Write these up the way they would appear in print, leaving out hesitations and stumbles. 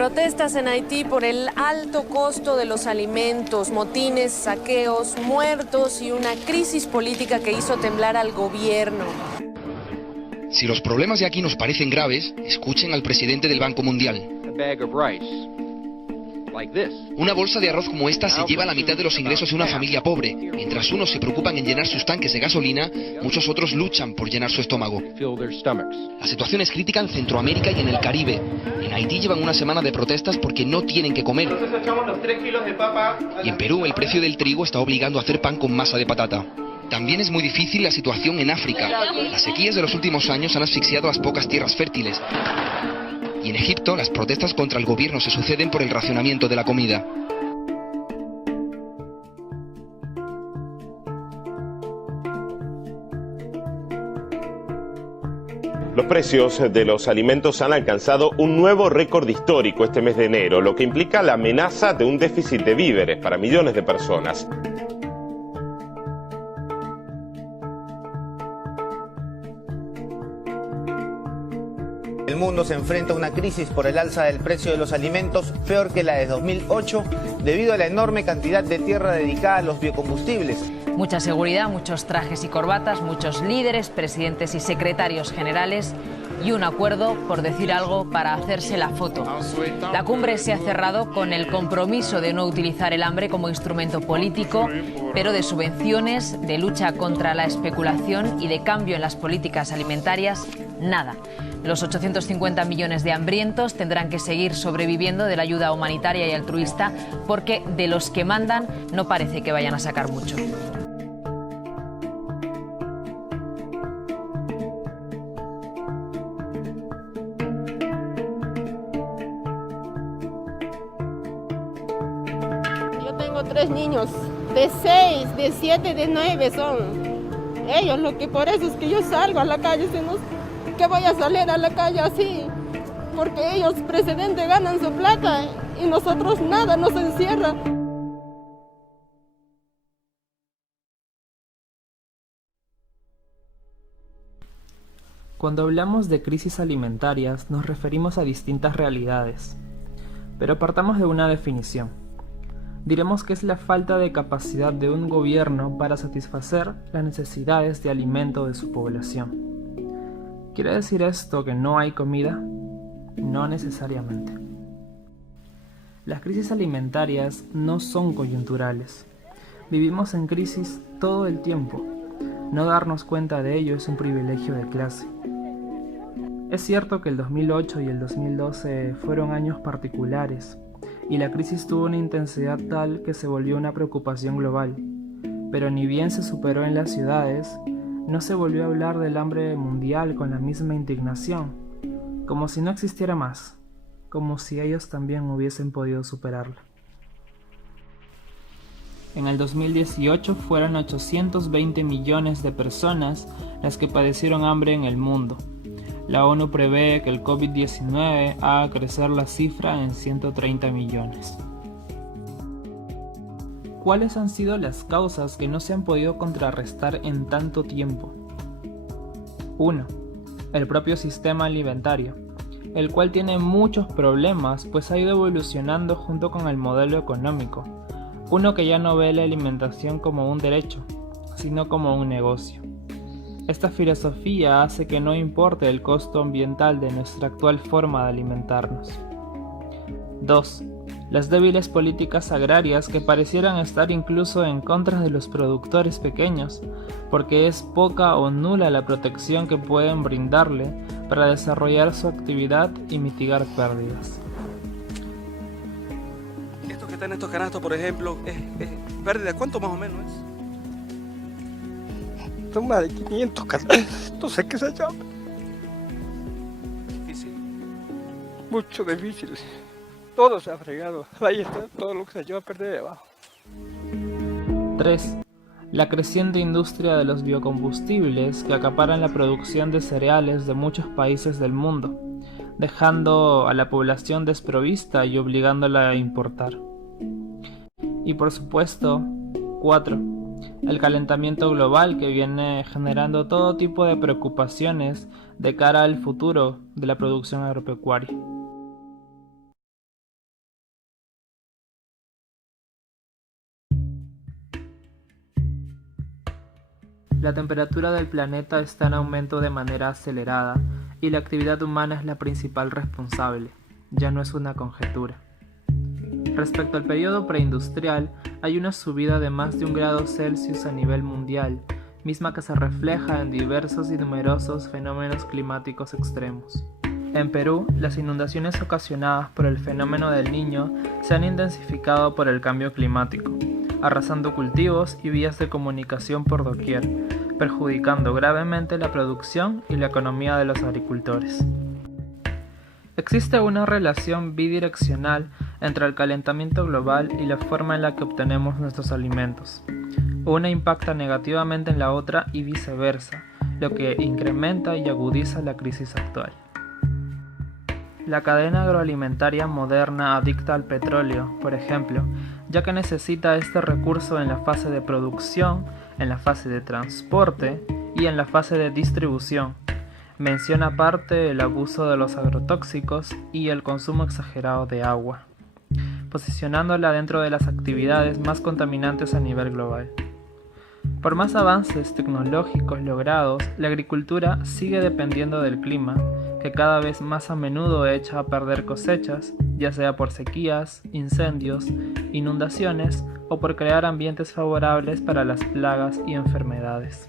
Protestas en Haití por el alto costo de los alimentos, motines, saqueos, muertos y una crisis política que hizo temblar al gobierno. Si los problemas de aquí nos parecen graves, escuchen al presidente del Banco Mundial. Una bolsa de arroz como esta se lleva la mitad de los ingresos de una familia pobre. Mientras unos se preocupan en llenar sus tanques de gasolina, muchos otros luchan por llenar su estómago. La situación es crítica en Centroamérica y en el Caribe. En Haití llevan una semana de protestas porque no tienen que comer. Y en Perú el precio del trigo está obligando a hacer pan con masa de patata. También es muy difícil la situación en África. Las sequías de los últimos años han asfixiado las pocas tierras fértiles. Y en Egipto, las protestas contra el gobierno se suceden por el racionamiento de la comida. Los precios de los alimentos han alcanzado un nuevo récord histórico este mes de enero, lo que implica la amenaza de un déficit de víveres para millones de personas. El mundo se enfrenta a una crisis por el alza del precio de los alimentos peor que la de 2008 debido a la enorme cantidad de tierra dedicada a los biocombustibles. Mucha seguridad, muchos trajes y corbatas, muchos líderes, presidentes y secretarios generales y un acuerdo, por decir algo, para hacerse la foto. La cumbre se ha cerrado con el compromiso de no utilizar el hambre como instrumento político, pero de subvenciones, de lucha contra la especulación y de cambio en las políticas alimentarias, nada. Los 850 millones de hambrientos tendrán que seguir sobreviviendo de la ayuda humanitaria y altruista porque de los que mandan no parece que vayan a sacar mucho. Yo tengo 3 niños, de 6, de 7, de 9 son. Ellos, lo que por eso es que yo salgo a la calle, que voy a salir a la calle así, porque ellos, presidente, ganan su plata y nosotros nada, nos encierra. Cuando hablamos de crisis alimentarias nos referimos a distintas realidades, pero partamos de una definición. Diremos que es la falta de capacidad de un gobierno para satisfacer las necesidades de alimento de su población. ¿Quiere decir esto que no hay comida? No necesariamente. Las crisis alimentarias no son coyunturales. Vivimos en crisis todo el tiempo. No darnos cuenta de ello es un privilegio de clase. Es cierto que el 2008 y el 2012 fueron años particulares, y la crisis tuvo una intensidad tal que se volvió una preocupación global. Pero ni bien se superó en las ciudades, no se volvió a hablar del hambre mundial con la misma indignación, como si no existiera más, como si ellos también hubiesen podido superarla. En el 2018 fueron 820 millones de personas las que padecieron hambre en el mundo. La ONU prevé que el COVID-19 haga crecer la cifra en 130 millones. ¿Cuáles han sido las causas que no se han podido contrarrestar en tanto tiempo? 1. El propio sistema alimentario, el cual tiene muchos problemas pues ha ido evolucionando junto con el modelo económico, uno que ya no ve la alimentación como un derecho, sino como un negocio. Esta filosofía hace que no importe el costo ambiental de nuestra actual forma de alimentarnos. 2. Las débiles políticas agrarias que parecieran estar incluso en contra de los productores pequeños, porque es poca o nula la protección que pueden brindarle para desarrollar su actividad y mitigar pérdidas. Esto que está en estos canastos, por ejemplo, es pérdida. ¿Cuánto más o menos es? Son más de 500 canastos. No sé qué se llama. Difícil. Mucho difícil. Todo se ha fregado. Ahí está todo lo que se lleva a perder debajo. 3. La creciente industria de los biocombustibles que acaparan la producción de cereales de muchos países del mundo, dejando a la población desprovista y obligándola a importar. Y por supuesto, 4. El calentamiento global que viene generando todo tipo de preocupaciones de cara al futuro de la producción agropecuaria. La temperatura del planeta está en aumento de manera acelerada y la actividad humana es la principal responsable, ya no es una conjetura. Respecto al periodo preindustrial, hay una subida de más de 1 grado Celsius a nivel mundial, misma que se refleja en diversos y numerosos fenómenos climáticos extremos. En Perú, las inundaciones ocasionadas por el fenómeno del Niño se han intensificado por el cambio climático, arrasando cultivos y vías de comunicación por doquier, perjudicando gravemente la producción y la economía de los agricultores. Existe una relación bidireccional entre el calentamiento global y la forma en la que obtenemos nuestros alimentos. Una impacta negativamente en la otra y viceversa, lo que incrementa y agudiza la crisis actual. La cadena agroalimentaria moderna adicta al petróleo, por ejemplo, ya que necesita este recurso en la fase de producción, en la fase de transporte y en la fase de distribución. Menciona aparte el abuso de los agrotóxicos y el consumo exagerado de agua, posicionándola dentro de las actividades más contaminantes a nivel global. Por más avances tecnológicos logrados, la agricultura sigue dependiendo del clima, que cada vez más a menudo echa a perder cosechas, ya sea por sequías, incendios, inundaciones o por crear ambientes favorables para las plagas y enfermedades.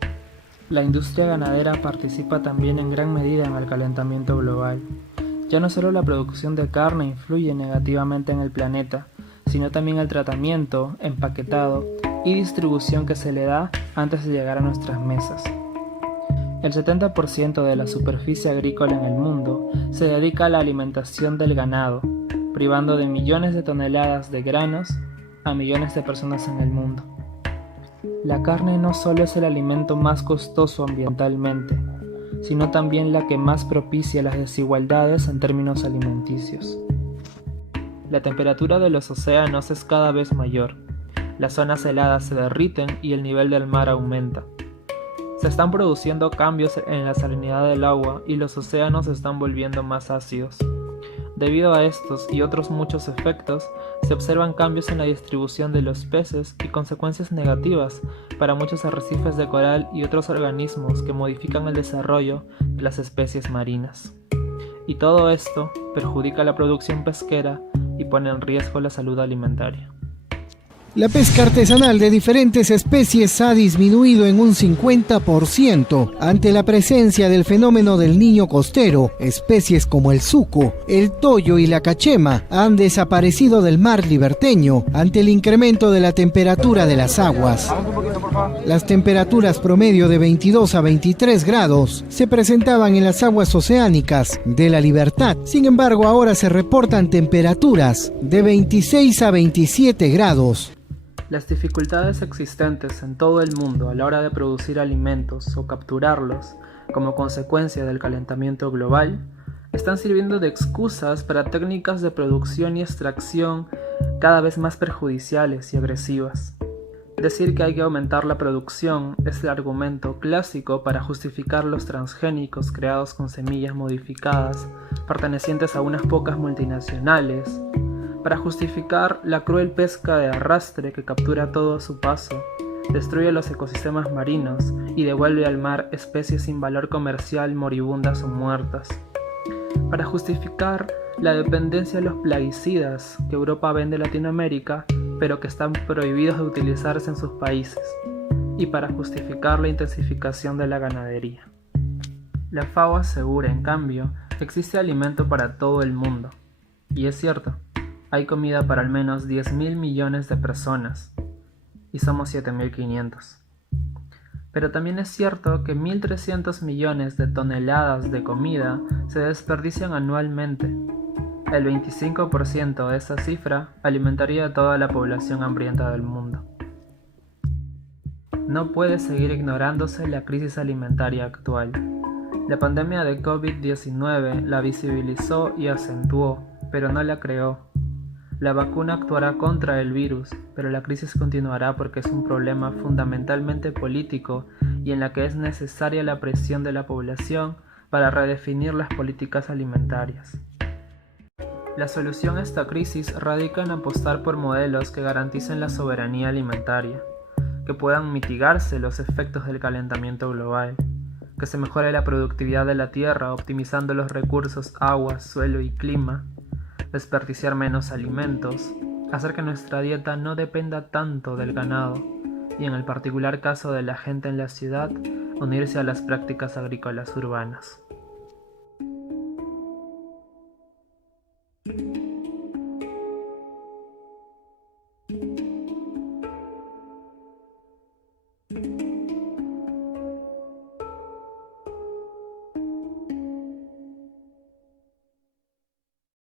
La industria ganadera participa también en gran medida en el calentamiento global. Ya no solo la producción de carne influye negativamente en el planeta, sino también el tratamiento, empaquetado y distribución que se le da antes de llegar a nuestras mesas. El 70% de la superficie agrícola en el mundo se dedica a la alimentación del ganado, privando de millones de toneladas de granos a millones de personas en el mundo. La carne no solo es el alimento más costoso ambientalmente, sino también la que más propicia las desigualdades en términos alimenticios. La temperatura de los océanos es cada vez mayor, las zonas heladas se derriten y el nivel del mar aumenta. Se están produciendo cambios en la salinidad del agua y los océanos se están volviendo más ácidos. Debido a estos y otros muchos efectos, se observan cambios en la distribución de los peces y consecuencias negativas para muchos arrecifes de coral y otros organismos que modifican el desarrollo de las especies marinas. Y todo esto perjudica la producción pesquera y pone en riesgo la salud alimentaria. La pesca artesanal de diferentes especies ha disminuido en un 50% ante la presencia del fenómeno del niño costero. Especies como el suco, el toyo y la cachema han desaparecido del mar liberteño ante el incremento de la temperatura de las aguas. Las temperaturas promedio de 22 a 23 grados se presentaban en las aguas oceánicas de la Libertad. Sin embargo, ahora se reportan temperaturas de 26 a 27 grados. Las dificultades existentes en todo el mundo a la hora de producir alimentos o capturarlos como consecuencia del calentamiento global están sirviendo de excusas para técnicas de producción y extracción cada vez más perjudiciales y agresivas. Decir que hay que aumentar la producción es el argumento clásico para justificar los transgénicos creados con semillas modificadas pertenecientes a unas pocas multinacionales, para justificar la cruel pesca de arrastre que captura todo a su paso, destruye los ecosistemas marinos y devuelve al mar especies sin valor comercial moribundas o muertas, para justificar la dependencia de los plaguicidas que Europa vende a Latinoamérica, pero que están prohibidos de utilizarse en sus países, y para justificar la intensificación de la ganadería. La FAO asegura, en cambio, que existe alimento para todo el mundo, y es cierto. Hay comida para al menos 10.000 millones de personas, y somos 7.500. Pero también es cierto que 1.300 millones de toneladas de comida se desperdician anualmente. El 25% de esa cifra alimentaría a toda la población hambrienta del mundo. No puede seguir ignorándose la crisis alimentaria actual. La pandemia de COVID-19 la visibilizó y acentuó, pero no la creó. La vacuna actuará contra el virus, pero la crisis continuará porque es un problema fundamentalmente político y en la que es necesaria la presión de la población para redefinir las políticas alimentarias. La solución a esta crisis radica en apostar por modelos que garanticen la soberanía alimentaria, que que puedan mitigarse los efectos del calentamiento global, que se mejore la productividad de la tierra optimizando los recursos agua, suelo y clima, desperdiciar menos alimentos, hacer que nuestra dieta no dependa tanto del ganado y en el particular caso de la gente en la ciudad, unirse a las prácticas agrícolas urbanas.